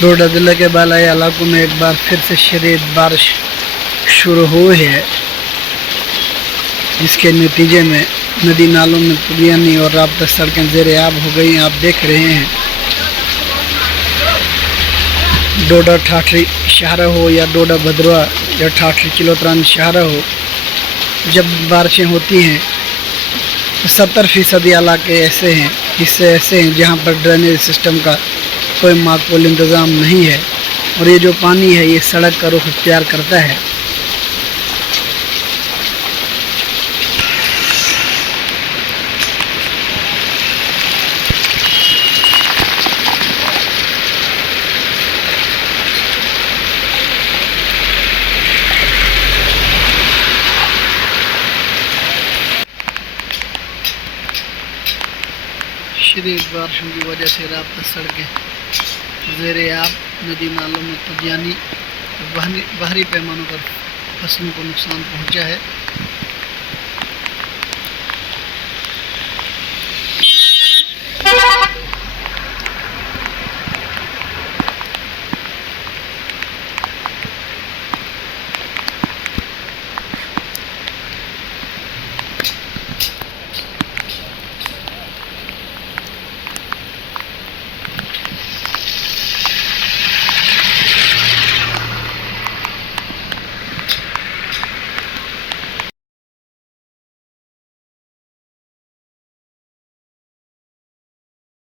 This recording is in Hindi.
डोडा जिले के बालाई इलाकों में एक बार फिर से शदीद बारिश शुरू हुई है, जिसके नतीजे में नदी नालों में पुलियानी और राब्ता सड़कें ज़ेरे आब हो गई। आप देख रहे हैं, डोडा ठाठरी शहर हो या डोडा भद्रवा या ठाठरी किलोत्रान शहर हो, जब बारिशें होती हैं तो 70% इलाके ऐसे हैं, हिस्से ऐसे हैं जहां पर ड्रेनेज सिस्टम का कोई माकूल इंतज़ाम नहीं है और ये जो पानी है ये सड़क का रुख इख्तियार करता है। शदीद बारिशों की वजह से राब्ता सड़कें ज़ेरे आब, नदी नालों में तब्दीली, बाहरी पैमानों पर फसलों को नुकसान पहुंचा है।